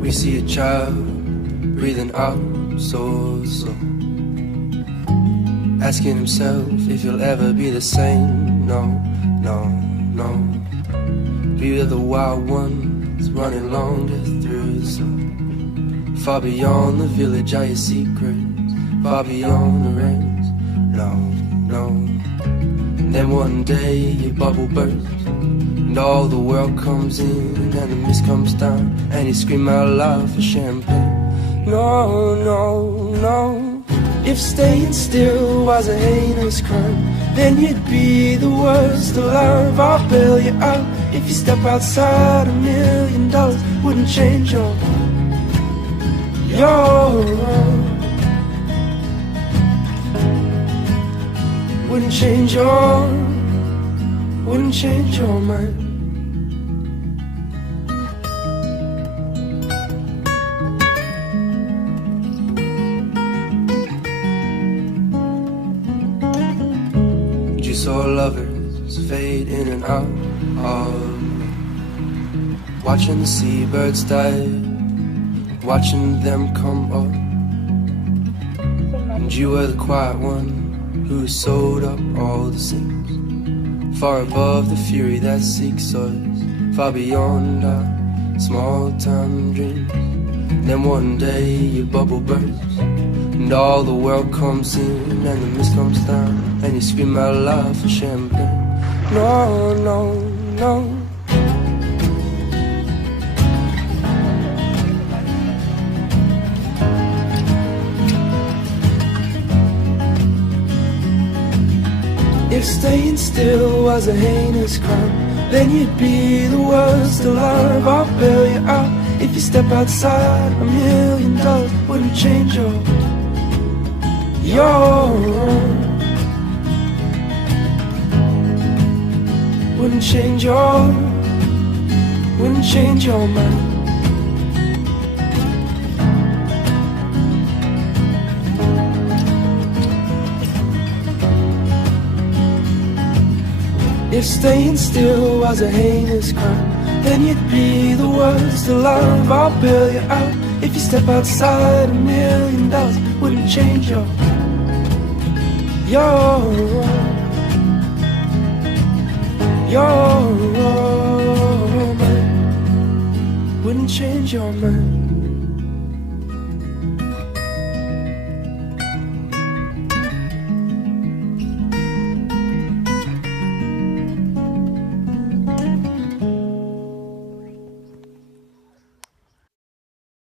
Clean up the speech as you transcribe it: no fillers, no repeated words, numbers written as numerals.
We see a child breathing out so slow, asking himself if he'll ever be the same. No, no, no. We are the wild ones running longer through the sun. Far beyond the village are your secrets, far beyond the rains. No, no. And then one day your bubble bursts, and all the world comes in, and the mist comes down, and you scream out loud for champagne. No, no, no. If staying still was a heinous crime, then you'd be the worst alive. I'll bail you out if you step outside. $1 million wouldn't change your wouldn't change your mind. You saw lovers fade in and out of, watching the seabirds die, watching them come up. And you were the quiet one who sewed up all the seams, far above the fury that seeks us, far beyond our small-time dreams. Then one day your bubble bursts, and all the world comes in, and the mist comes down, and you scream out loud for champagne. No, no, no. If staying still was a heinous crime, then you'd be the worst alive. I'll bail you out if you step outside. $1 million wouldn't change your wouldn't change your mind. If staying still was a heinous crime, then you'd be the worst alive. I'll bail you out if you step outside. $1 million wouldn't change your mind. Wouldn't change your mind.